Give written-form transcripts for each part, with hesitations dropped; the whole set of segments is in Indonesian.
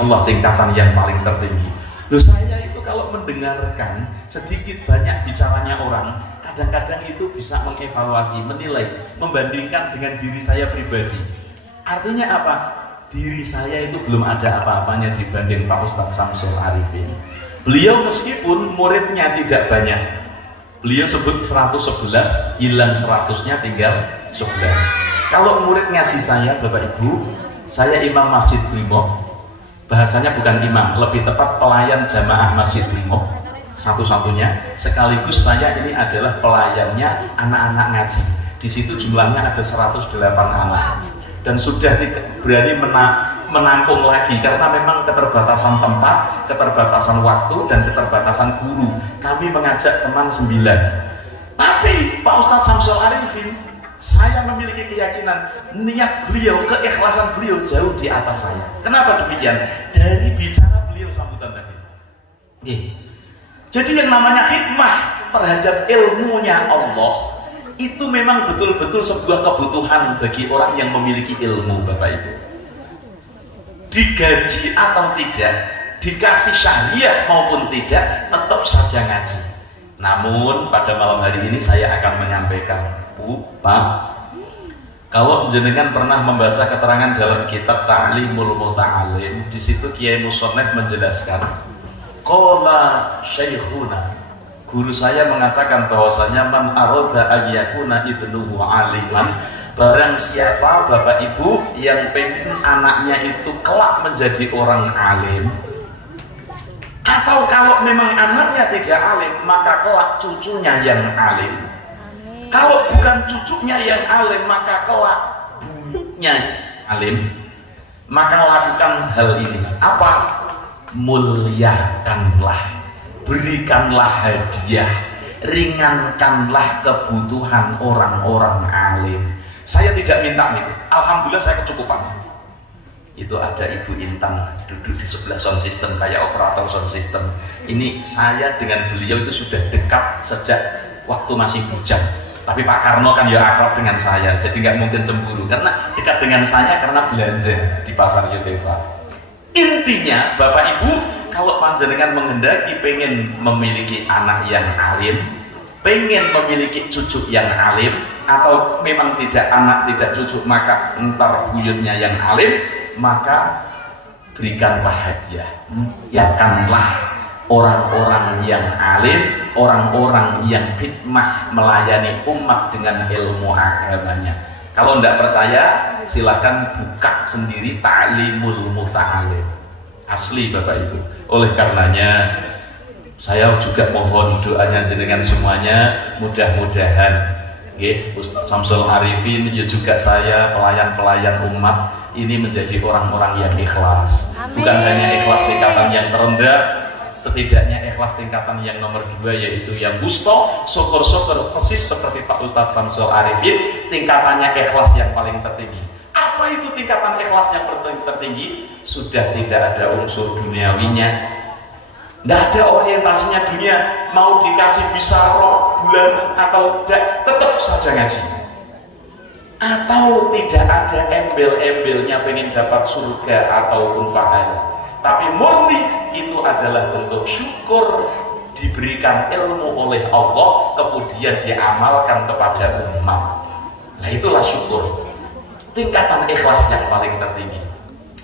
Allah tingkatan yang paling tertinggi. Loh, saya itu kalau mendengarkan sedikit banyak bicaranya orang, kadang-kadang itu bisa mengevaluasi, menilai, membandingkan dengan diri saya pribadi. Artinya apa? Diri saya itu belum ada apa-apanya dibanding Pak Ustadz Samsul Arifin. Beliau meskipun muridnya tidak banyak, beliau sebut 111, hilang 100-nya tinggal 11. Kalau murid ngaji saya, Bapak Ibu, saya imam Masjid Brimob. Bahasanya bukan imam, lebih tepat pelayan jamaah Masjid Brimob satu-satunya, sekaligus saya ini adalah pelayannya anak-anak ngaji. Di situ jumlahnya ada 108 anak dan sudah tidak berani menampung lagi karena memang keterbatasan tempat, keterbatasan waktu, dan keterbatasan guru. Kami mengajak teman 9. Tapi Pak Ustadz Samsul Arifin, saya memiliki keyakinan niat beliau, keikhlasan beliau jauh di atas saya. Kenapa demikian? Dari bicara beliau sambutan tadi. Jadi yang namanya khidmah terhadap ilmunya Allah itu memang betul-betul sebuah kebutuhan bagi orang yang memiliki ilmu, Bapak Ibu. Digaji atau tidak, dikasih syariah maupun tidak, tetap saja ngaji. Namun pada malam hari ini saya akan menyampaikan, Pak, kalau jenengan pernah membaca keterangan dalam kitab Ta'limul Muta'alim, di situ Kiai Musonnet menjelaskan, qala syekhuna, guru saya mengatakan bahwasanya man arada ayyakuna ibnuhu aliman, barang siapa Bapak Ibu yang pengen anaknya itu kelak menjadi orang alim, atau kalau memang anaknya tidak alim, maka kelak cucunya yang alim. Kalau bukan cucunya yang alim, maka kelak buyutnya alim. Maka lakukan hal ini. Apa? Muliakanlah, berikanlah hadiah, ringankanlah kebutuhan orang-orang alim. Saya tidak minta nih, alhamdulillah saya kecukupan. Itu ada Ibu Intan duduk di sebelah sound system kayak operator sound system. Ini saya dengan beliau itu sudah dekat sejak waktu masih bujang. Tapi Pak Karno kan ya akrab dengan saya, jadi nggak mungkin cemburu karena dekat dengan saya karena belanja di pasar Yotefa. Intinya Bapak Ibu, kalau panjenengan menghendaki pengen memiliki anak yang alim, pengen memiliki cucu yang alim, atau memang tidak anak tidak cucu maka entar buyutnya yang alim, maka berikanlah hadiah, yakanlah orang-orang yang alim, orang-orang yang khidmah melayani umat dengan ilmu agamanya. Kalau tidak percaya, silahkan buka sendiri Ta'limul Muta'alim. Asli Bapak Ibu. Oleh karenanya, saya juga mohon doanya jenengan semuanya, mudah-mudahan Ustadz Samsul Arifin, ya juga saya, pelayan-pelayan umat ini menjadi orang-orang yang ikhlas. Amin. Bukan hanya ikhlas tingkatan yang terendah, setidaknya ikhlas tingkatan yang nomor 2, yaitu yang wusta, syukur-syukur persis seperti Pak Ustadz Samsul Arifin, tingkatannya ikhlas yang paling tertinggi. Apa itu tingkatan ikhlas yang tertinggi? Sudah tidak ada unsur duniawinya, tidak ada orientasinya dunia, mau dikasih bisaroh bulan atau tidak, tetap saja ngaji. Atau tidak ada embel-embelnya pengen dapat surga ataupun pahala, tapi murni itu adalah bentuk syukur diberikan ilmu oleh Allah, kemudian diamalkan kepada umat. Nah itulah syukur, tingkatan ikhlas yang paling tertinggi.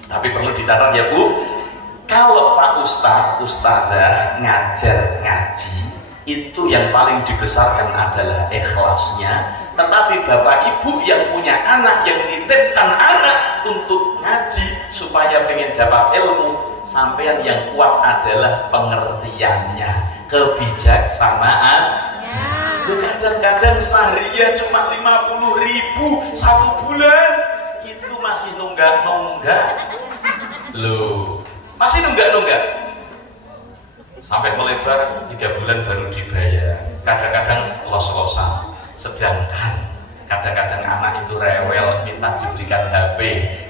Tapi perlu dicatat ya Bu, kalau Pak Ustadz, Ustadzah ngajar ngaji, itu yang paling dibesarkan adalah ikhlasnya. Tetapi Bapak Ibu yang punya anak, yang menitipkan anak untuk ngaji supaya pengen dapat ilmu, sampean yang kuat adalah pengertiannya, kebijaksanaan. Kadang-kadang seharian cuma 50.000 satu bulan, itu masih nunggak-nunggak loh, masih nunggak-nunggak sampai melebar 3 bulan baru dibayar. Kadang-kadang los-losan. Sedangkan kadang-kadang anak itu rewel minta dibelikan HP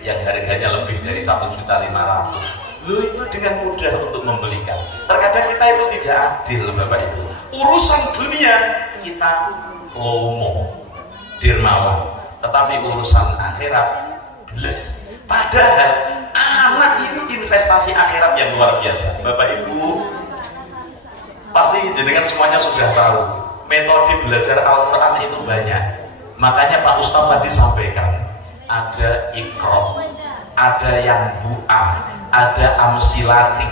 yang harganya lebih dari 1.500.000. Loh, itu dengan mudah untuk membelikan. Terkadang kita itu tidak adil Bapak Ibu. Urusan dunia kita lomo, dermawan, tetapi urusan akhirat belas. Padahal Anak ini investasi akhirat yang luar biasa. Bapak Ibu, pasti jenengan semuanya sudah tahu metode belajar Al-Quran itu banyak. Makanya Pak Ustadz tadi sampaikan ada Iqra, ada yang Bu'a, ada Amsilati,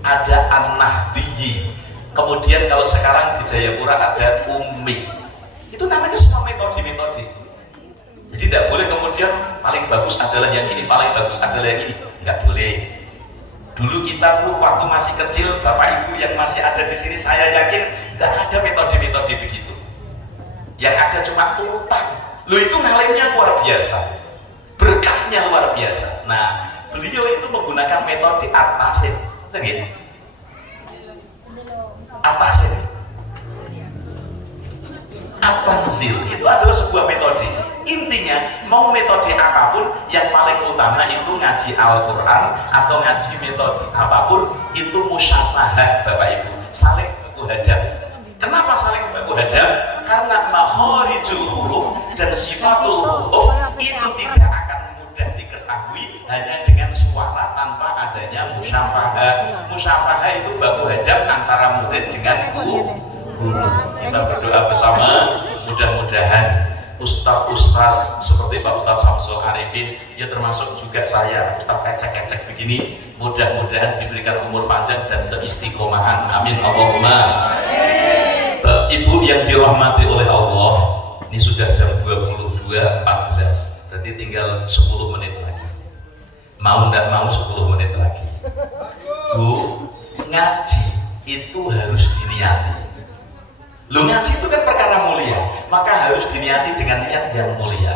ada An-Nahdiyyi. Kemudian kalau sekarang di Jayapura ada Ummi. Itu namanya semua metode-metode. Jadi tidak boleh kemudian paling bagus adalah yang ini, paling bagus adalah yang ini. Nggak boleh. Dulu kita tuh waktu masih kecil, Bapak Ibu yang masih ada di sini, saya yakin tidak ada metode-metode begitu. Yang ada cuma urutan. Loh, itu ngalimnya luar biasa, berkahnya luar biasa. Nah, beliau itu menggunakan metode at-tasir. Sengit. At-tasir. At-tanzil itu adalah sebuah metode. Intinya mau metode apapun, yang paling utama itu ngaji Al-Quran atau ngaji metode apapun itu musyafahat, Bapak Ibu, saling baku hadap. Kenapa saling baku hadap? Karena makharijul huruf dan sifatul huruf itu tidak akan mudah diketahui hanya dengan suara tanpa adanya musyafahat. Musyafahat itu baku hadap antara murid dengan guru. Kita berdoa bersama, mudah-mudahan Ustaz-Ustaz seperti Pak Ustaz Samsul Arifin, ya termasuk juga saya, Ustaz kecek-kecek begini, mudah-mudahan diberikan umur panjang dan keistiqomahan. Amin Allahumma. Ibu yang dirahmati oleh Allah, ini sudah jam 22.14, berarti tinggal 10 menit lagi. Mau ndak mau 10 menit lagi. Bu, ngaji itu harus diniati. Lu ngaji itu kan perkara mulia, maka harus diniati dengan niat yang mulia.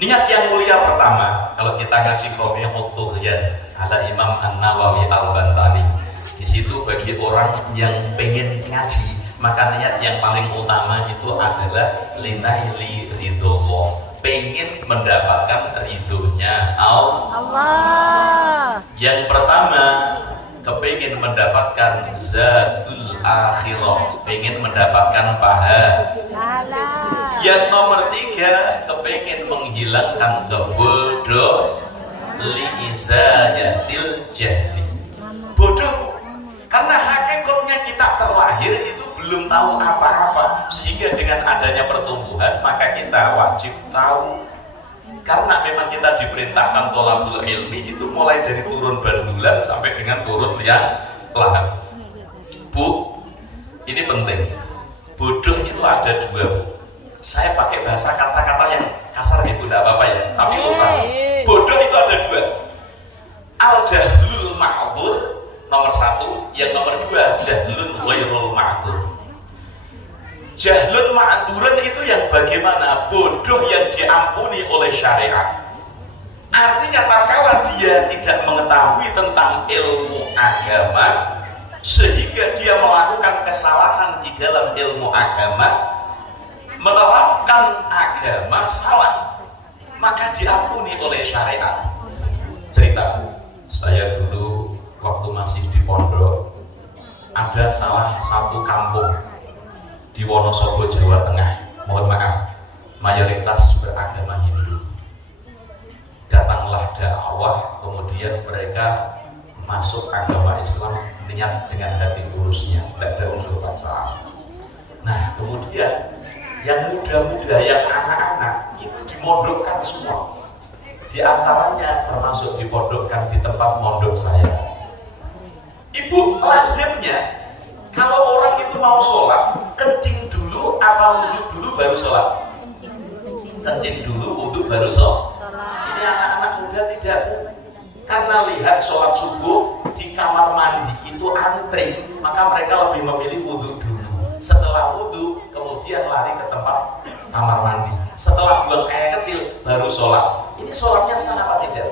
Niat yang mulia pertama, kalau kita ngaji Qawmiyah Tughyan ala Imam An-Nawawi Al-Bantani, di situ bagi orang yang pengen ngaji, maka niat yang paling utama itu adalah linaili ridhollah, pengen mendapatkan ridhonya Allah. Yang pertama, kepengen mendapatkan zatul akhirah, pengen mendapatkan pahala. Yang nomor 3, kepengen menghilangkan kebodohan, liizayatil jahli. Bodoh karena hakikatnya kita terlahir itu belum tahu apa-apa, sehingga dengan adanya pertumbuhan maka kita wajib tahu. Karena memang kita diperintahkan tholabul ilmi itu mulai dari turun bandulan sampai dengan turun yang lahap. Bu, ini penting. Bodoh itu ada 2, Bu. Saya pakai bahasa kata-kata yang kasar gitu, tidak apa-apa ya, tapi lupa. Bodoh itu ada 2. Al-jahlul ma'dzur nomor 1, yang nomor 2 jahlun ghairul ma'dzur. Jahlun ma'dzurun itu yang bagaimana? Bodoh yang diampuni oleh syariat. Artinya tatkala dia tidak mengetahui tentang ilmu agama sehingga dia melakukan kesalahan di dalam ilmu agama, menerapkan agama salah, maka diampuni oleh syariat. Cerita, saya dulu waktu masih di pondok, ada salah satu kampung di Wonosobo, Jawa Tengah, mohon maaf, mayoritas beragama Hindu. Datanglah dakwah, kemudian mereka masuk agama Islam niat dengan hati tulusnya, tidak ada unsur paksaan. Nah, kemudian yang muda-muda, yang anak-anak itu dimondokkan semua. Di antaranya termasuk dipondokkan di tempat mondok saya. Ibu, lazimnya kalau orang itu mau sholat, kencing dulu apa wudhu dulu baru sholat? Kencing dulu, wudhu baru sholat. Ini anak-anak muda tidak, karena lihat sholat subuh di kamar mandi itu antri, maka mereka lebih memilih wudhu dulu. Setelah wudhu, kemudian lari ke tempat kamar mandi. Setelah buang air kecil, baru sholat. Ini sholatnya sah apa tidak?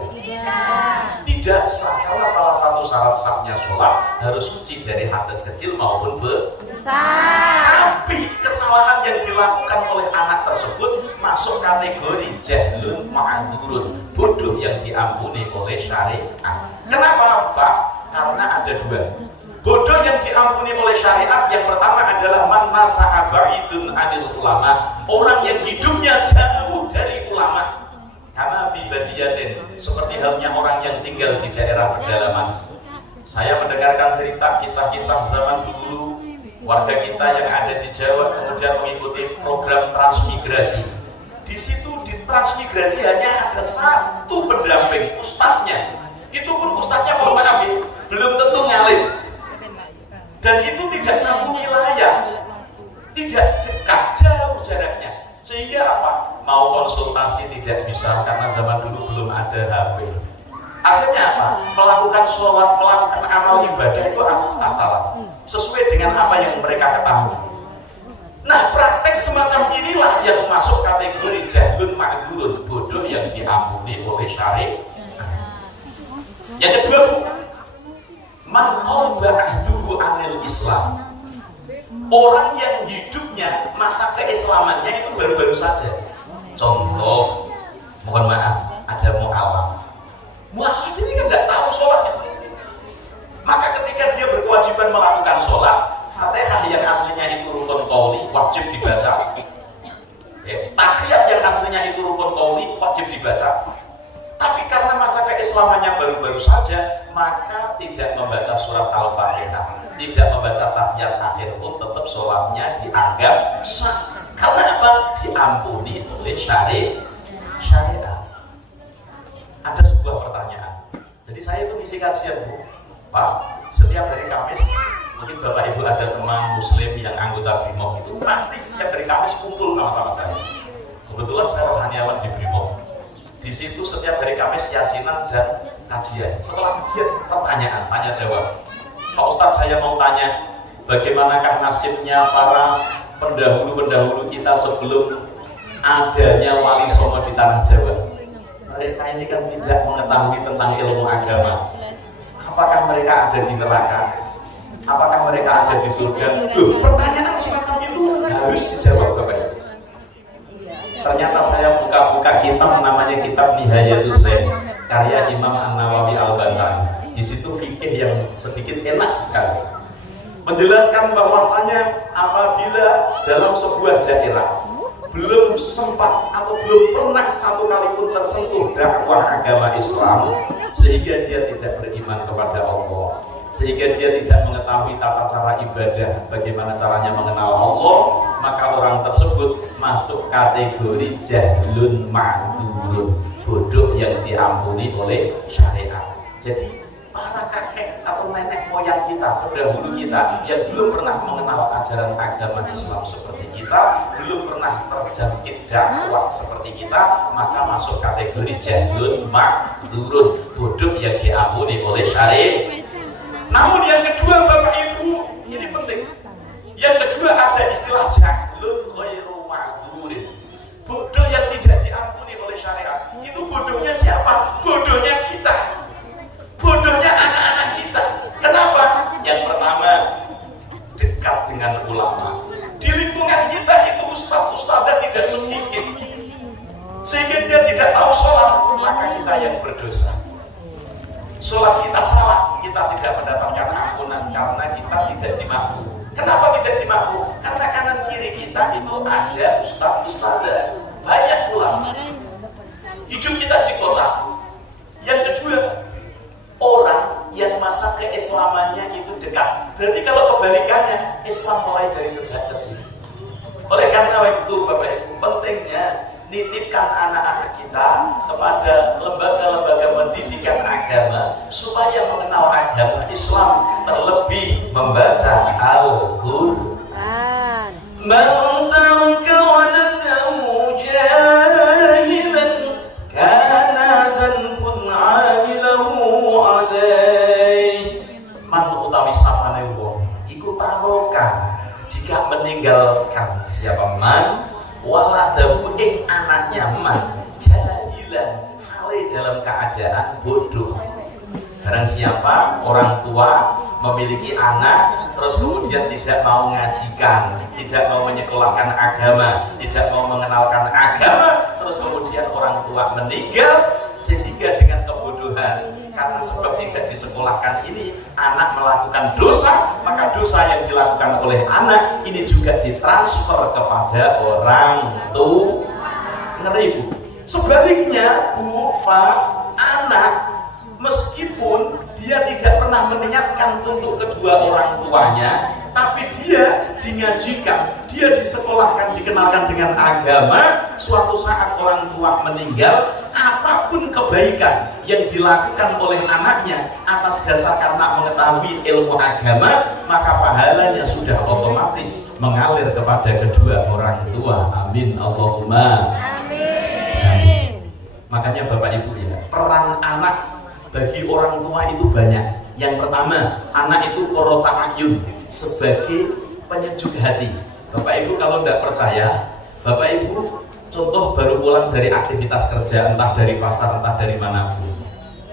Tidak sah, karena salah satu syarat sahnya sholat harus suci dari hadas kecil maupun besar. Tapi kesalahan yang dilakukan oleh anak tersebut masuk kategori jahlun ma'dzurun, bodoh yang diampuni oleh syariat. Kenapa, Pak? Karena ada 2. Bodoh yang diampuni oleh syariat yang pertama adalah man nasa'a ba'idun anil ulama, orang yang hidupnya jauh dari ulama. Karena fi badiyatin, seperti halnya orang yang tinggal di daerah pedalaman. Saya mendengarkan cerita kisah-kisah zaman dulu warga kita yang ada di Jawa kemudian mengikuti program transmigrasi. Di situ di transmigrasi hanya ada satu pendamping, ustadznya. Itu pun ustadznya mohon maaf belum tentu ngalim. Dan itu tidak satu wilayah, tidak dekat, jauh jaraknya. Sehingga apa? Mau konsultasi tidak bisa karena zaman dulu belum ada HP. Akhirnya apa? Melakukan sholat, melakukan amal ibadah itu asal-asalan, sesuai dengan apa yang mereka ketahui. Nah, praktek semacam inilah yang masuk kategori jahlun ma'dzurun, bodoh yang diampuni oleh syariat. Yang kedua, Bu, man qalba ahduhu anil Islam. Orang yang hidupnya masa keislamannya itu baru-baru saja. Contoh, mohon maaf, ada mu'alaf. Mu'alaf ini kan nggak tahu sholat. Maka ketika dia berkewajiban melakukan sholat, Fatihah yang aslinya itu rukun qauli wajib dibaca. Tahiyat yang aslinya itu rukun qauli wajib dibaca. Tapi karena masa keislamannya baru-baru saja, maka tidak membaca surat Al-Fatihah, tidak membaca tahiyat akhir pun tetap sholatnya dianggap sah. Karena apa? Diampuni oleh syariat. Ada sebuah pertanyaan. Jadi saya itu ngisi kajian, Bu. Pak, setiap hari Kamis, mungkin Bapak Ibu ada teman Muslim yang anggota BRIMOB itu pasti setiap hari Kamis kumpul sama-sama saya. Kebetulan saya rohaniawan di BRIMOB. Di situ setiap hari Kamis yasinan dan kajian. Setelah kajian, pertanyaan, tanya jawab. Pak Ustadz, saya mau tanya, bagaimanakah nasibnya para pendahulu-pendahulu kita sebelum adanya Wali Songo di tanah Jawa? Mereka ini kan tidak mengetahui tentang ilmu agama. Apakah mereka ada di neraka? Apakah mereka ada di surga? Pertanyaan semacam itu harus dijawab, Bapak Ibu. Ternyata saya buka-buka kitab, namanya kitab Nihayatul Zain, karya Imam An-Nawawi Al-Bantani. Di situ fikih yang sedikit enak sekali, menjelaskan bahwasanya apabila dalam sebuah daerah belum sempat atau belum pernah satu kali pun tersentuh dakwah agama Islam, sehingga dia tidak beriman kepada Allah, sehingga dia tidak mengetahui tata cara ibadah, bagaimana caranya mengenal Allah, maka orang tersebut masuk kategori jahlun ma'dzurun, bodoh yang diampuni oleh syariat. Jadi para kakek atau nenek moyang kita, pendahulu kita yang belum pernah mengenal ajaran agama Islam seperti kita, belum pernah terjangkit dakwah seperti kita, maka masuk kategori jahlun ma'dzurun, bodoh yang diampuni oleh syariat. Namun yang kedua, Bapak Ibu, ini penting. Yang kedua ada istilah jahlun ghairu ma'dzurin, bodoh yang tidak diampuni oleh syariat. Itu bodohnya siapa? Bodohnya kita, bodohnya anak-anak kita. Kenapa? Yang pertama, dekat dengan ulama. Di lingkungan kita itu ustaz-ustazah tidak sedikit, sehingga dia tidak tahu sholat, maka kita yang berdosa. Sholat kita salah, kita tidak mendapatkan ampunan karena kita tidak dimakbul. Kenapa tidak dimakbul? Karena kanan kiri kita itu ada ustaz-ustazah, banyak ulama. Hidup kita di kota. Yang kedua, orang yang masa keislamannya itu dekat. Berarti kalau kebalikannya, Islam mulai dari sejak kecil. Oleh karena itu, Bapak Ibu, pentingnya nitipkan anak-anak kita kepada lembaga-lembaga pendidikan agama supaya mengenal agama Islam, terlebih membaca Al-Qur'an. Man taraka waladahu jahilan kana dhanbun 'amilahu 'alai. Man utawi sapane wong iku taroka, jika meninggalkan siapa man waladahu ing anaknya man jahilan, hale dalam keadaan bodoh. Barang siapa orang tua memiliki anak terus kemudian tidak mau ngajikan, tidak mau menyekolahkan agama, tidak mau mengenalkan agama, terus kemudian orang tua meninggal, sehingga dengan kebodohan karena sebab tidak disekolahkan ini anak melakukan dosa, maka dosa yang dilakukan oleh anak ini juga ditransfer kepada orang tua. Ngeri, Bu. Sebaliknya, Bu, Pak, anak meskipun dia tidak pernah meniatkan untuk kedua orang tuanya, tapi dia dingajikan, dia disekolahkan, dikenalkan dengan agama. Suatu saat orang tua meninggal, apapun kebaikan yang dilakukan oleh anaknya atas dasar karena mengetahui ilmu agama, maka pahalanya sudah otomatis mengalir kepada kedua orang tua. Amin Allahumma amin. Makanya Bapak Ibu ya, peran anak bagi orang tua itu banyak. Yang pertama, anak itu qurrata ayun, sebagai penyejuk hati. Bapak Ibu kalau tidak percaya, Bapak Ibu contoh baru pulang dari aktivitas kerja, entah dari pasar, entah dari manapun,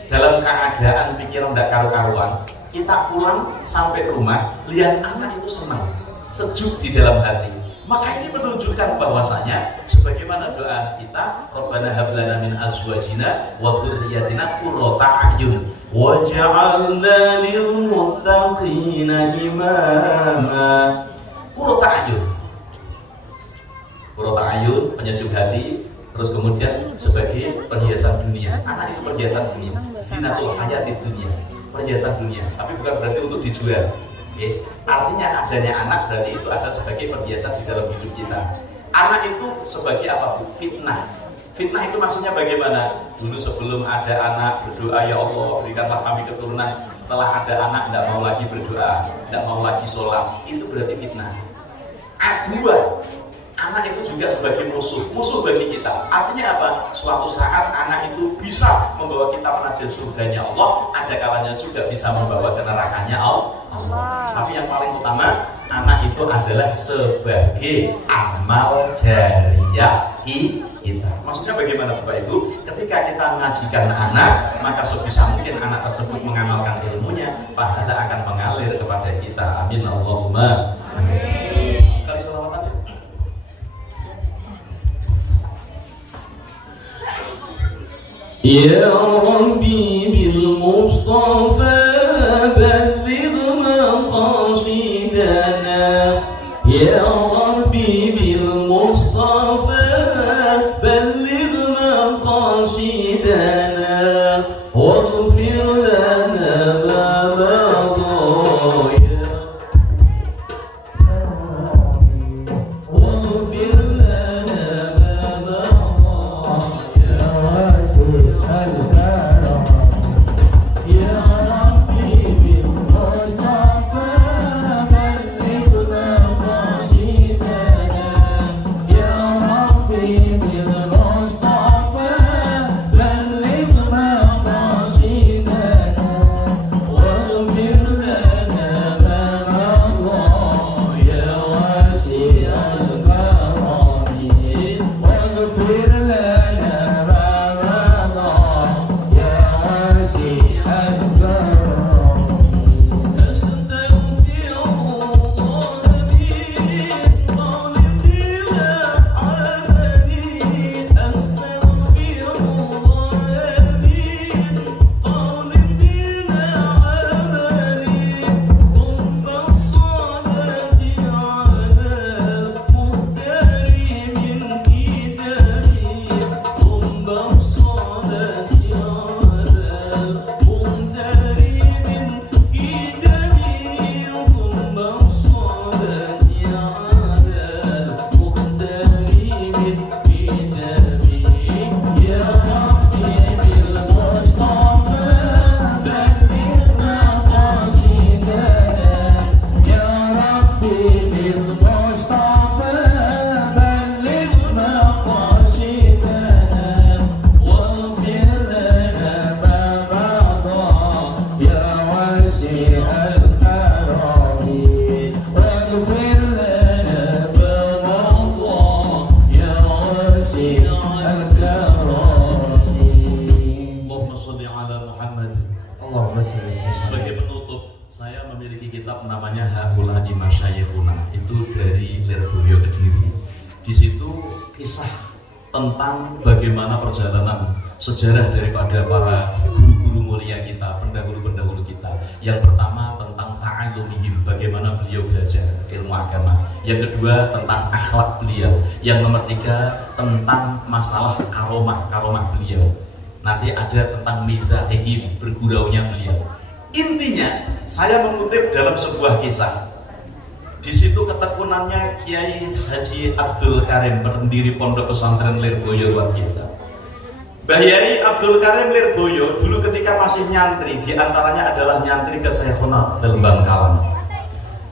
dalam keadaan pikiran tidak karu-karuan, kita pulang sampai rumah, lihat anak itu senang, sejuk di dalam hati. Maka ini menunjukkan bahwasanya sebagaimana doa kita, Rabbana hab lana min azwajina wa dzurriyyatina qurrata a'yun waj'alna lil muttaqina imama. Qurrata a'yun, qurrata a'yun, penyejuk hati. Terus kemudian sebagai perhiasan dunia. Anak itu perhiasan dunia, zinatul hayatid dunia, perhiasan dunia, tapi bukan berarti untuk dijual. Okay. Artinya adanya anak berarti itu ada sebagai perhiasan di dalam hidup kita. Anak itu sebagai apa, Bu? Fitnah. Fitnah itu maksudnya bagaimana? Dulu sebelum ada anak berdoa, ya Allah berikanlah kami keturunan. Setelah ada anak tidak mau lagi berdoa, tidak mau lagi sholat. Itu berarti fitnah. Kedua, anak itu juga sebagai musuh bagi kita. Artinya apa? Suatu saat anak itu bisa membawa kita menuju surganya Allah, ada kalanya juga bisa membawa ke nerakanya Allah. Tapi yang paling utama, anak itu adalah sebagai amal jariyah kita. Maksudnya bagaimana Bapak Ibu? Ketika kita mengajikan anak, maka sebisa mungkin anak tersebut mengamalkan ilmunya, pahala akan mengalir kepada kita. Amin Allahumma amin. Kali selawatan. Ya Rabbi bil Mustafa balligh maqasidana. Ya Rabbi bil Mustafa balligh maqasidana waghfir lana ma madaya waghfir lana ma madaya Sebagai penutup, saya memiliki kitab namanya Haula'i Masyayikhuna, itu dari Lirboyo Kediri. Di situ kisah tentang bagaimana perjalanan sejarah daripada para guru-guru mulia kita, pendahulu-pendahulu kita. Yang pertama tentang ta'allumihim, bagaimana beliau belajar. ilmu agama. Yang kedua tentang akhlak beliau. Yang nomor tiga tentang masalah karomah beliau. Nanti ada tentang mizahihim, berguraunya beliau. Intinya saya mengutip dalam sebuah kisah. Di situ ketekunannya Kiai Haji Abdul Karim, pendiri Pondok Pesantren Lirboyo, luar biasa. Mbah Yai Abdul Karim Lirboyo dulu ketika masih nyantri, diantaranya adalah nyantri ke Syekhona Khalil Bangkalan.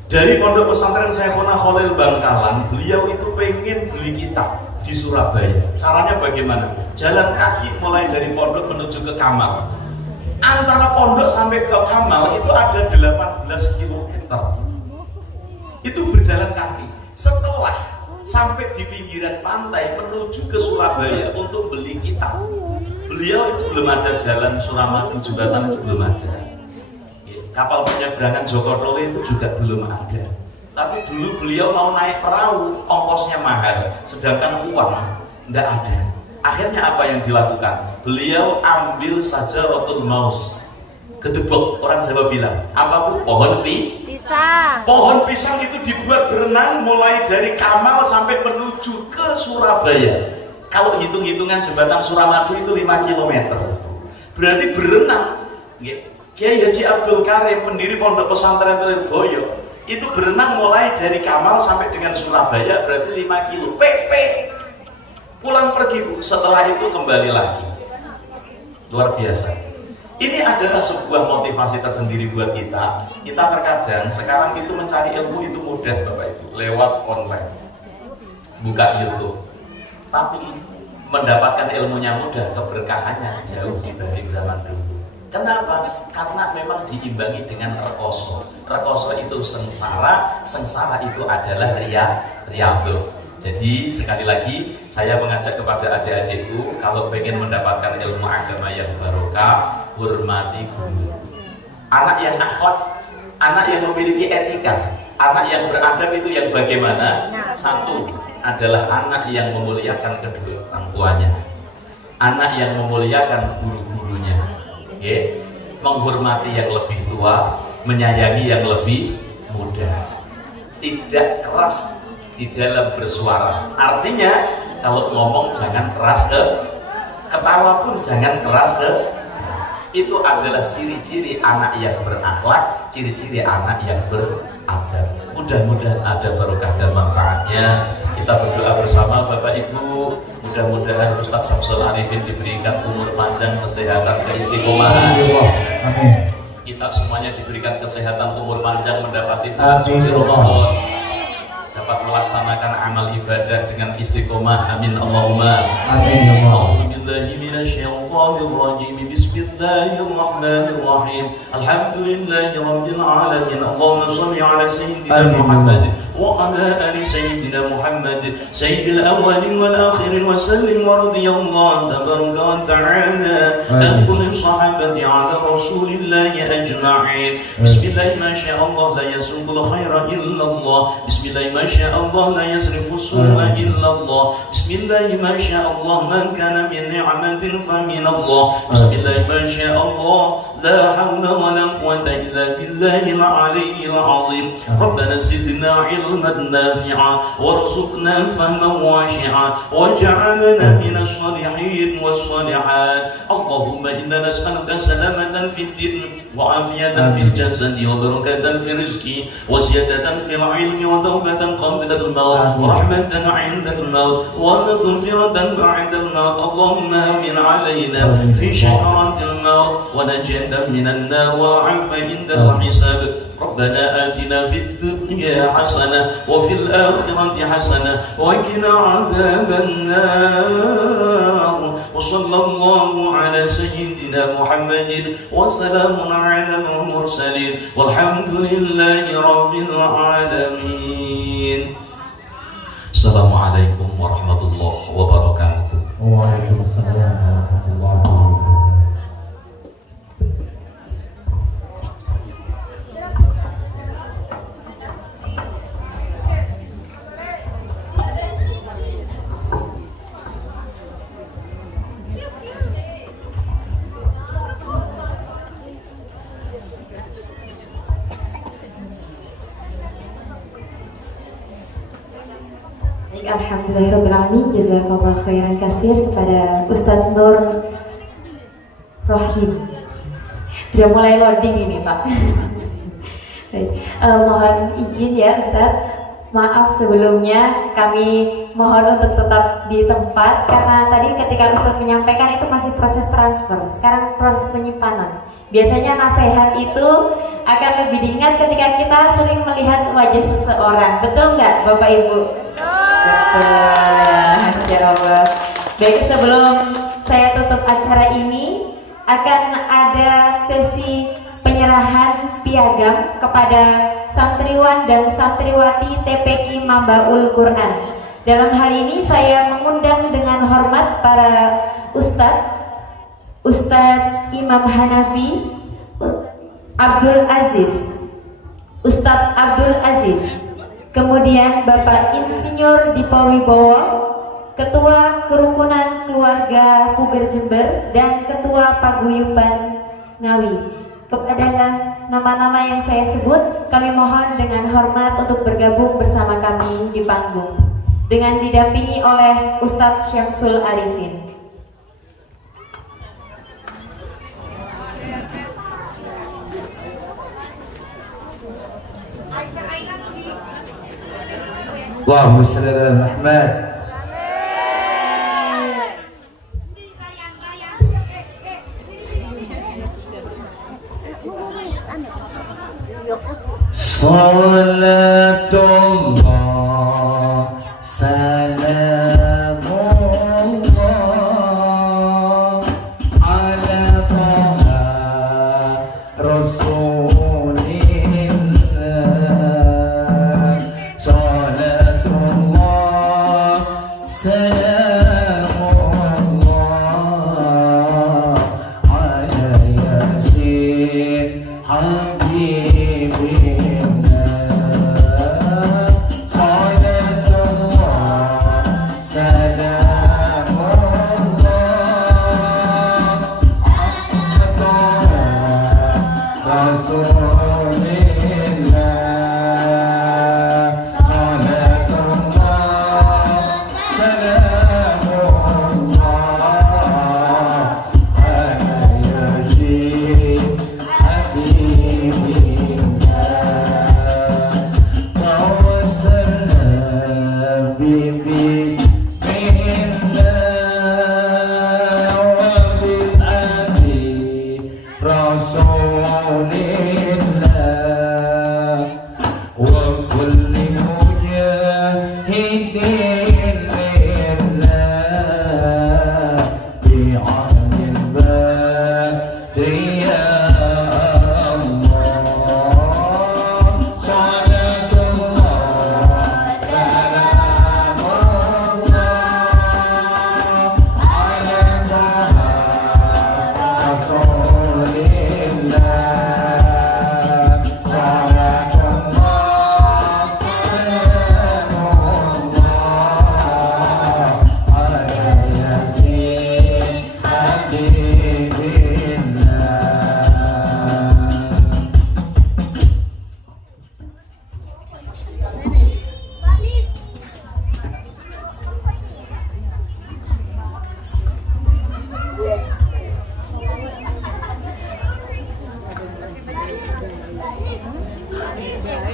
Dari Pondok Pesantren Syekhona Khalil Bangkalan, beliau itu pengen beli kitab di Surabaya. Caranya bagaimana? Jalan kaki mulai dari pondok menuju ke Kamal. Antara pondok sampai ke Kamal itu ada 18 km. Itu berjalan kaki. Setelah sampai di pinggiran pantai menuju ke Surabaya untuk beli kitab, beliau itu belum ada jalan Suramadu, jembatan itu belum ada, kapal penyeberangan Jokotowe itu juga belum ada. Tapi dulu beliau mau naik perahu, ongkosnya mahal, sedangkan uang tidak ada. Akhirnya apa yang dilakukan? Beliau ambil saja rotul maus, gedebok, orang Jawa bilang apa bu? Pohon pisang. Pohon pisang itu dibuat berenang mulai dari Kamal sampai menuju ke Surabaya. Kalau hitung-hitungan jembatan Suramadu itu 5 km, berarti berenang. Kiai Haji Abdul Karim, pendiri Pondok Pesantren Lirboyo, itu berenang mulai dari Kamal sampai dengan Surabaya, berarti 5 kilo. Pulang pergi bu, setelah itu kembali lagi. Luar biasa. Ini adalah sebuah motivasi tersendiri buat kita. Kita terkadang sekarang itu mencari ilmu itu mudah Bapak Ibu, lewat online, buka YouTube. Tapi mendapatkan ilmunya mudah, keberkahannya jauh dibanding zaman dulu. Kenapa? Karena memang diimbangi dengan rekoso. Rekoso itu sengsara, sengsara itu adalah riyadhah. Jadi sekali lagi saya mengajak kepada adik-adikku, kalau pengen mendapatkan ilmu agama yang barokah, hormati guru. Anak yang akhlak, anak yang memiliki etika, anak yang beradab itu yang bagaimana? Satu adalah anak yang memuliakan kedua orang tuanya, anak yang memuliakan guru-gurunya, menghormati yang lebih tua, menyayangi yang lebih muda, tidak keras di dalam bersuara. Artinya kalau ngomong jangan keras ketawa pun jangan keras itu adalah ciri-ciri anak yang berakhlak, ciri-ciri anak yang beradab. Mudah-mudahan ada barokah dan manfaatnya. Kita berdoa bersama Bapak Ibu, mudah-mudahan Ustadz Samsul Arifin diberikan umur panjang, kesehatan, keistiqomahan. Amin. Kita semuanya diberikan kesehatan, umur panjang, mendapati suci Ramadan, dapat melaksanakan amal ibadah dengan istiqomah. Amin Allahumma amin. A'udzubillahi minasyaitonir rajim. Bismillahirrahmanirrahim. Alhamdulillahi rabbil alamin. Allahumma shalli ala sayyidina Muhammad wa ala ali sayyidina Muhammad sayyidil awwalin wal akhirin wa sallim wa radiyallahu tabaraka wa ta'ala an kulli sahabati ala rasulillahi ajma'in. Bismillah ma syaa Allah la yasriqul khaira illa Allah. Bismillah ma syaa Allah la yasrifu su'a illa Allah. Bismillah ma syaa Allah man kana min ni'matin fa min Allah. Bismillah ma syaa Allah la hawla wa la quwwata illa billahil aliyyil azim. Rabbana zidna ilman nafi'a warzuqna fahman washi'a waj'alna minas salihin was salihat. Allahumma inna nas'aluka salamatan fid din wa afiyatan fil jasadi wa barakatan fil rizqi wa ziyadatan fil ilmi wa tawbatan qabla al-maut wa rahmatan 'inda al-maut wa maghfiratan ba'da al-maut. Allahumma amin 'alaina fi shakaratil maut wa najjina minan nar wa 'afa 'inda al-hisab. ربنا آتنا في الدنيا حسنة وفي الآخرة حسنة وقنا عذاب النار. وصلى الله على سيدنا محمد وسلام على المرسلين والحمد لله رب العالمين. السلام عليكم ورحمة الله وبركاته. Waalaikumsalam warahmatullahi wabarakatuh. Baik, alhamdulillahirobbilalamin, jazakallah khairan katsir kepada Ustadz Nur Rohim. Sudah mulai loading ini Pak. Baik, mohon izin ya Ustadz. Maaf sebelumnya, kami mohon untuk tetap di tempat karena tadi ketika Ustadz menyampaikan itu masih proses transfer, sekarang proses penyimpanan. Biasanya nasihat itu akan lebih diingat ketika kita sering melihat wajah seseorang. Betul nggak Bapak Ibu? Betul. Masya Allah. Baik, sebelum saya tutup acara ini akan ada sesi penyerahan piagam kepada santriwan dan santriwati TPQ Mambaul Quran. Dalam hal ini saya mengundang dengan hormat para Ustadz Imam Hanafi Abdul Aziz, Ustadz Abdul Aziz, kemudian Bapak Insinyur Dipo Wibowo, Ketua Kerukunan Keluarga Puger Jember, dan Ketua Paguyuban Ngawi. Kepada nama-nama yang saya sebut, kami mohon dengan hormat untuk bergabung bersama kami di panggung dengan didampingi oleh Ustadz Syamsul Arifin. Allahumma shalli ala Muhammad. Salatullah salamullah ala taha rasulillah. Salatullah salamullah ala yasin habibi.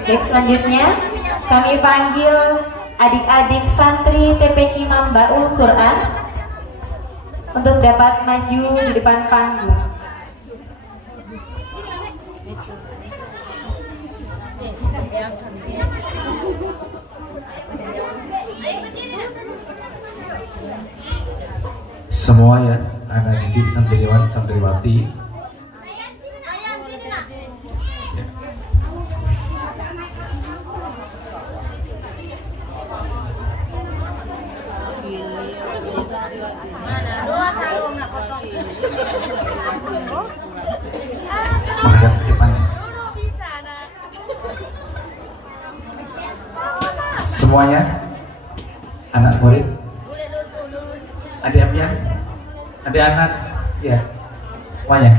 Baik, selanjutnya kami panggil adik-adik santri TPQ Mambaul Quran untuk dapat maju di depan panggung. Semua ya, anak didik santriwan santriwati. Menghadap ke depan. Semuanya, anak murid, adik-adik, adik-anak, ya, semuanya.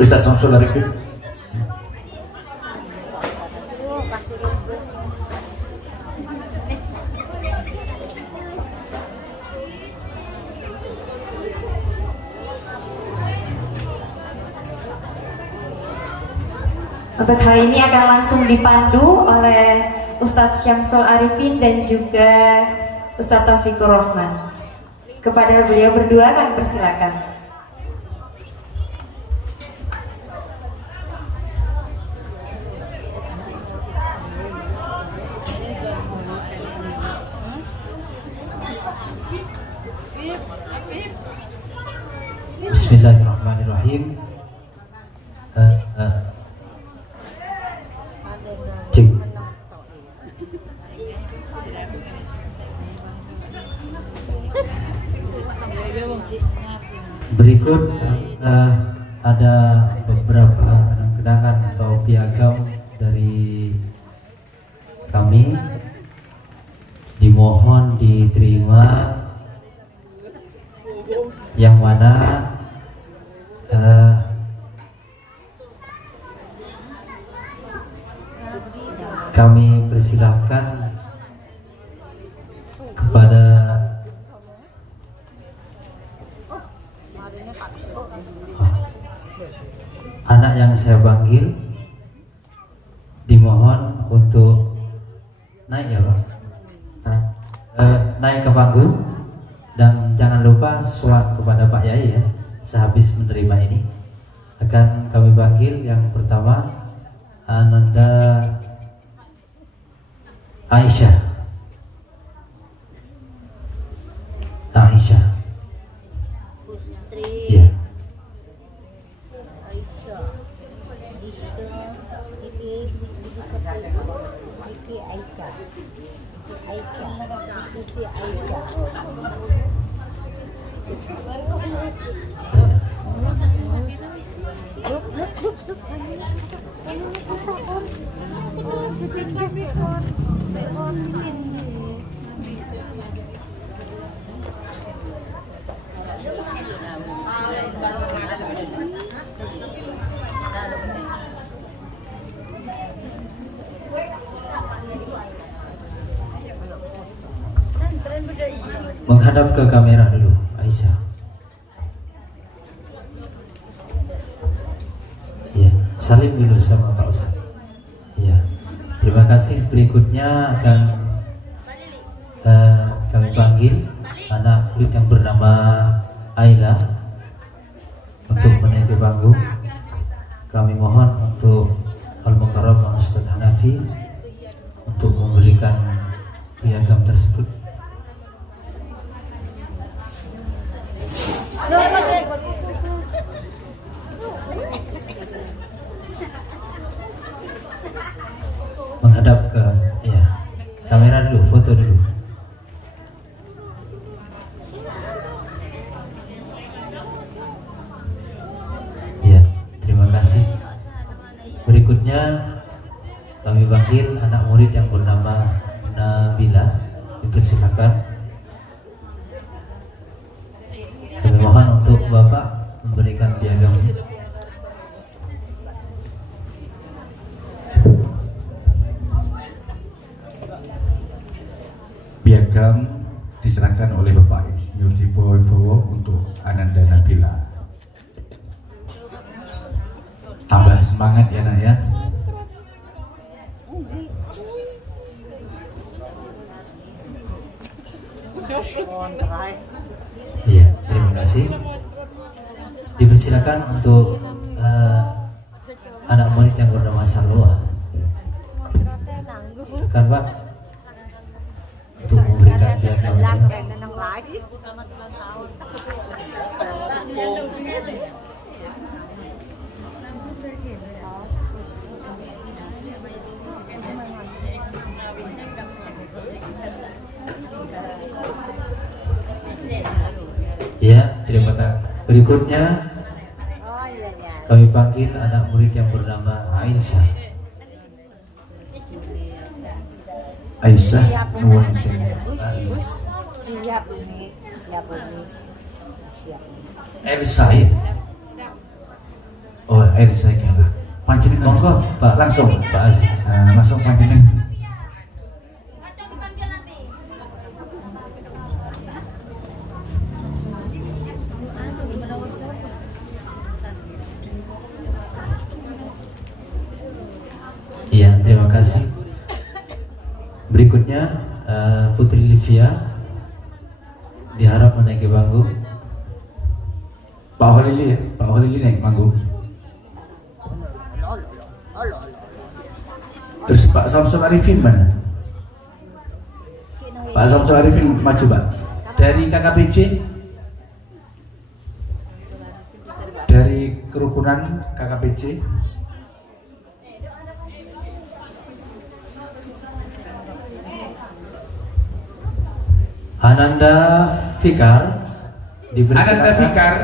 Ustaz Samsul Arifin. Untuk hal ini akan langsung dipandu oleh Ustadz Syamsul Arifin dan juga Ustadz Taufikur Rahman. Kepada beliau berdua kami persilakan. Bismillahirrahmanirrahim. Berikut ada beberapa kenangan atau piagam dari kami, dimohon diterima, yang mana kami persilahkan kepada anak yang saya panggil, dimohon untuk naik ya Pak, naik ke panggung, dan jangan lupa suat kepada Pak Yai ya. Sehabis menerima ini akan kami panggil yang pertama Ananda Aisyah. Ya. Menghadap ke kamera dulu, Aisyah. Ya, salim dulu sama Pak Ustaz. Ya, terima kasih. Berikutnya akan kami panggil anak kulit yang bernama Ayla untuk menaiki panggung. Kami mohon untuk Al-Mukarram Ustaz Hanafi untuk memberikan piagam tersebut. Menghadap ke ya, kamera dulu, foto dulu. Ya, terima kasih. Berikutnya kami panggil anak murid yang bernama Nabila, dipersilakan. Kami mohon untuk Bapak memberikan piagamnya. Piagam diserahkan oleh Bapak Insinyur Dipo Wibowo untuk Ananda Nabila. Tambah semangat ya nak ya. Iya, terima kasih. Dipersilakan untuk anak murid yang bernama Salwa. Silakan Pak untuk memberikan piagamnya. Ya, terima kasih. Berikutnya kami panggil anak murid yang bernama Aisyah. Aisyah nuwun sewu. Siap ini, siap ini, siap. Elsa ya? Oh, Mbak Elsa kira. Panjenengan Monggo, Pak. langsung Pak Aziz. langsung panjenengan. Iya, terima kasih. Berikutnya Putri Livia diharap menaiki panggung. Pak Holili ya, Pak Holili naik panggung. Terus Pak Samsul Arifin mana? Pak Samsul Arifin maju Pak. Dari KKPC, dari kerukunan KKPC. Ananda Fikar dipersilakan. Ananda Fikar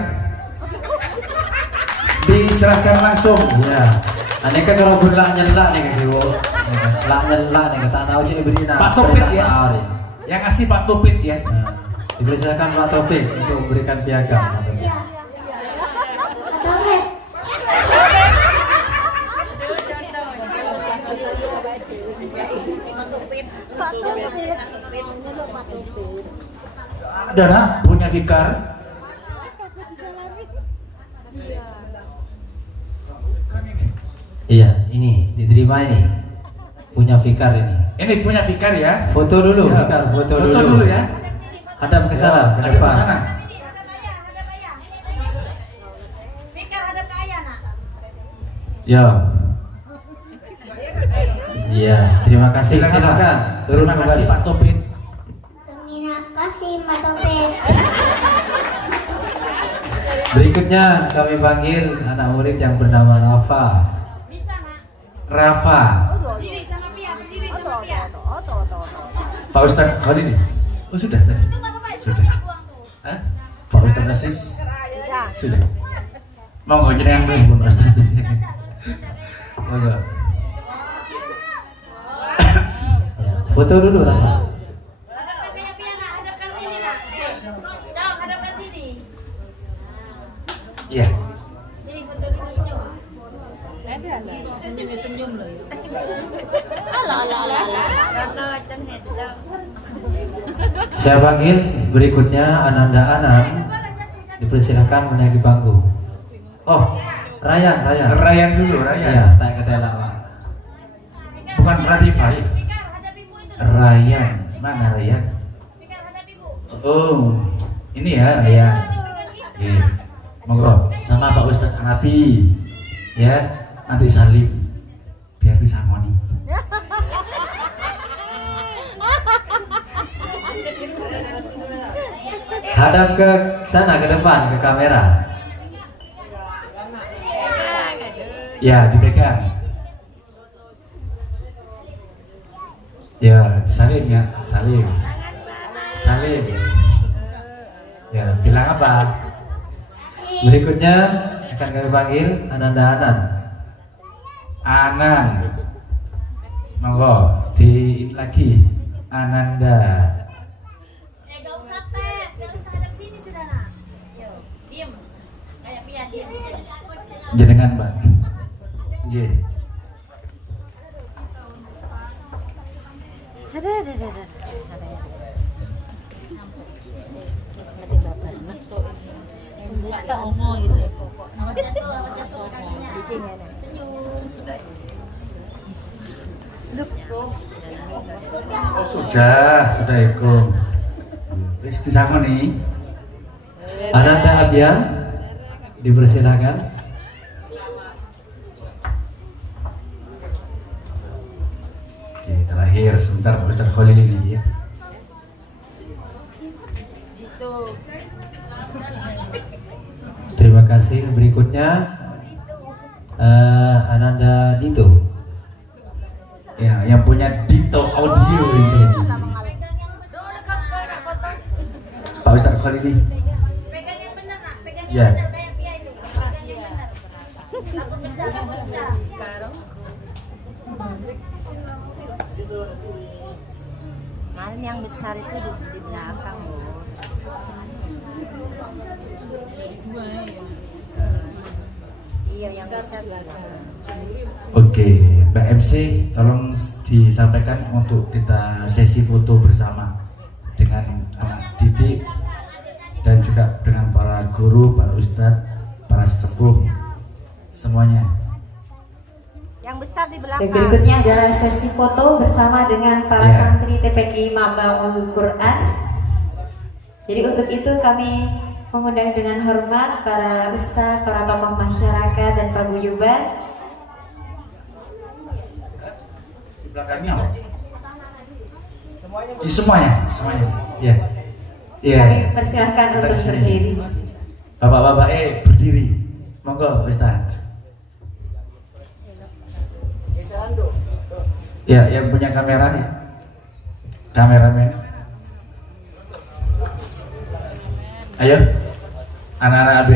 diserahkan langsung. Iya. Ane kan kalau pun lah nyelak nih gitu. Lah nyelak nih kata tahu cik beri nama. Pak Topik ya. Yang asih Pak Topik ya. Nah, dipersilakan Pak Topik untuk memberikan piagam. Saudara punya Fikar. Iya, ini diterima ini. Punya Fikar ini. Ini punya Fikar ya. Foto dulu, Ya. Fikar, foto Foto dulu. dulu ya. Hadap ke sana, ke Ada depan. ke sana. Ya. Iya, terima kasih. Silakan. Turun Terima kasih kembali. Pak Topik. Terima kasih Mas Topik. Berikutnya kami panggil anak murid yang bernama Rafa. Rafa. Pak Ustadz Khalil. Oh sudah tadi. Sudah. Hah? Pak Ustadz Aziz. Sudah. Monggo jenengan beli Pak Ustadz. Monggo. Ya, foto dulu Rafa. Iya. Saya panggil berikutnya Ananda Anang. Dipersilakan menaiki panggung. Oh, Rayan. Rayan dulu, Iya, Rayan. tak ketela Pak. Bukan Radifai. Rayan. Mana Rayan? Oh, ini ya Rayan. Oke. Monggo sama Pak Ustadz Anapi. Ya, nanti salim biar disangoni. Hadap ke sana, ke depan, ke kamera. Ya, dipegang. Ya, salim ya, salim. Salim. Ya, bilang apa? Berikutnya akan kami panggil Ananda Anang. Anang. Monggo, di lagi Ananda. Gak usah tes, gak usah hadap sini sudah nak. Yuk, diem. Kayak Pia diem. Jenengan, Mbak. Nggih. Ada. Oh, sudah ikut. Wis disangoni. Ananda Abian dipersilakan. Oke, terakhir sebentar Pak Ustadz Khalil ini ya. Terima kasih. Berikutnya Ananda Dito. Ya, yang punya Dito Audio ini. Pak Ustadz Khalil. Pegang yang benar nak, pegang Ya. yang benar kayak Pia itu. Pegang yang benar. Aku pecah, aku pecah. Malam yang besar itu di belakang loh. Iya, yang besar di belakang. Oke, Mbak MC, tolong disampaikan untuk kita sesi foto bersama dengan anak didik dan juga dengan para guru, para ustadz, para sesepuh, semuanya. Yang besar di Dan belakang. berikutnya adalah sesi foto bersama dengan para Ya. santri TPQ Mabaul Quran. Jadi untuk itu kami mengundang dengan hormat para ustadz, para tokoh masyarakat dan paguyuban. Di belakangnya apa? Semuanya. Ya. Iya. Kami persilahkan Kita untuk sini. berdiri. Bapak-bapak berdiri. Monggo Ustaz. Ya, yang punya kamera ya. Kameramen. Ayo. Anak-anak